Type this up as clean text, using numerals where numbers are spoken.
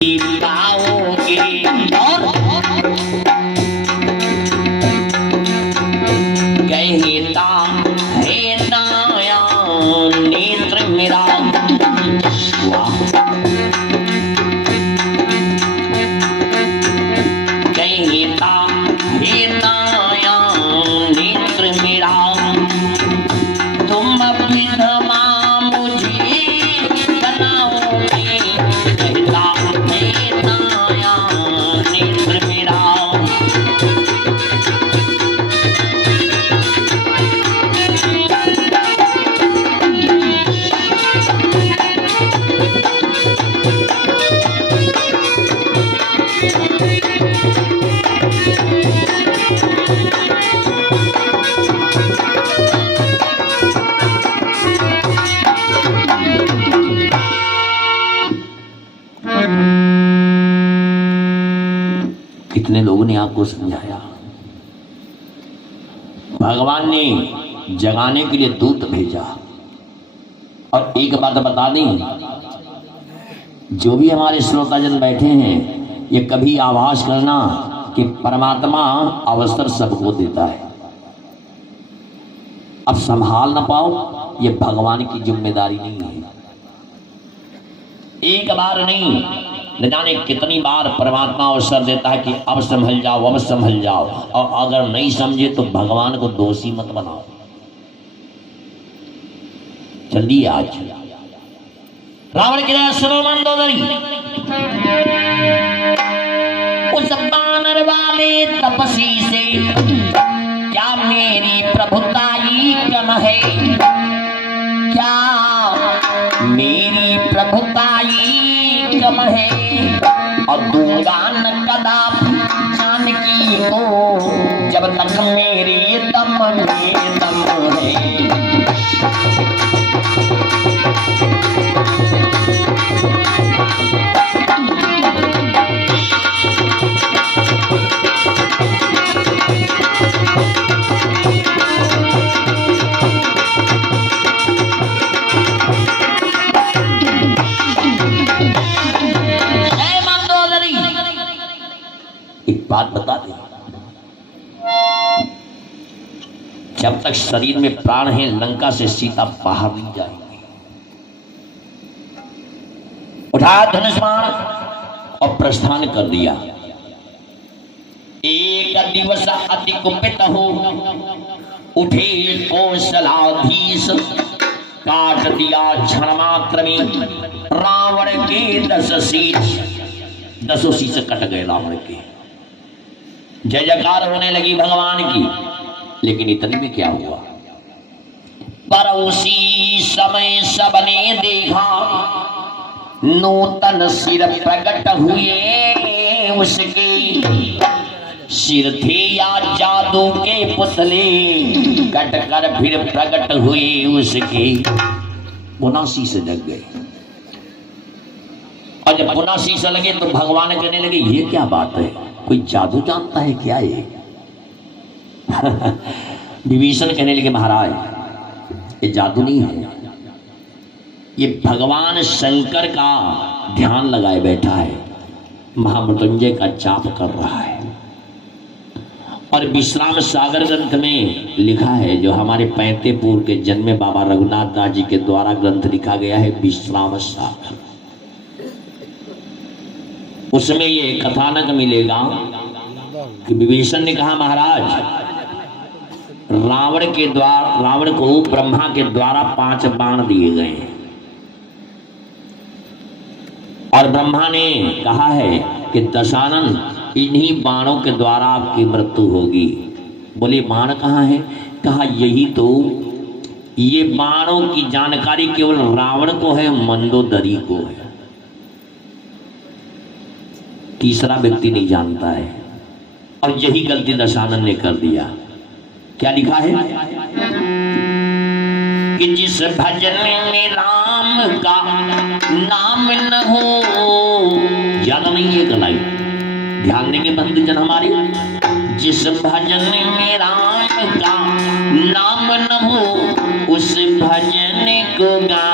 पाओगे और कहता है नया नेत्र मेरा। कहता है नया नेत्र मेरा, तुम विधवा मुझे बनाओगे। कहता है नया नेत्र मेरा, कितने लोगों ने आपको समझाया। भगवान ने जगाने के लिए दूत भेजा। और एक बात बता दें, जो भी हमारे श्रोताजन बैठे हैं, ये कभी आभास करना कि परमात्मा अवसर सबको देता है। अब संभाल ना पाओ, ये भगवान की जिम्मेदारी नहीं है। एक बार नहीं, न जाने कितनी बार परमात्मा अवसर देता है कि अब संभल जाओ, अब संभल जाओ। और अगर नहीं समझे तो भगवान को दोषी मत बनाओ। चलिए आज रावण की राय सुनो मंदोदरी। उस बानर वाले तपसी से क्या मेरी प्रभुताई कम है? क्या मेरी प्रभुताई कम है? और दूंगा न कदापि जानकी को, जब तक मेरे दम में दम है। बात बता दे, जब तक शरीर में प्राण है, लंका से सीता बाहर नहीं जाएगी। उठाया धनुष बाण और प्रस्थान कर दिया। एक दिवस अति कुपित हो उठे कौशलाधीश, काट दिया क्षण मात्र में रावण के 10 शीश। 10 शीश कट गए रावण के। जय जयकार होने लगी भगवान की। लेकिन इतने में क्या हुआ? पर उसी समय सबने देखा नूतन सिर प्रकट हुए उसके। सिर थे या जादू के पुतले, कट कर फिर प्रकट हुए उसके। पुनः शीश जग गए। और जब पुनः शीश लगे तो भगवान कहने लगे, ये क्या बात है? कोई जादू जानता है क्या ये? विभीषण कहने लगे, महाराज ये जादू नहीं है, ये भगवान शंकर का ध्यान लगाए बैठा है, महामृत्युंजय का जाप कर रहा है। और विश्राम सागर ग्रंथ में लिखा है, जो हमारे पैंतेपुर के जन्मे बाबा रघुनाथ दास जी के द्वारा ग्रंथ लिखा गया है, विश्राम सागर। उसमें ये कथानक मिलेगा कि विभीषण ने कहा, महाराज रावण को ब्रह्मा के द्वारा 5 बाण दिए गए हैं। और ब्रह्मा ने कहा है कि दशानन, इन्हीं बाणों के द्वारा आपकी मृत्यु होगी। बोले बाण कहाँ है? कहा यही तो, ये बाणों की जानकारी केवल रावण को है, मंदोदरी को है, तीसरा व्यक्ति नहीं जानता है। और यही गलती दशानन ने कर दिया। क्या लिखा है कि जिस भजन में राम का नाम न हो, ज्यादा नहीं है गलाई, ध्यान देंगे बंधुजन हमारे। जिस भजन में राम का नाम न हो, उस भजन को गा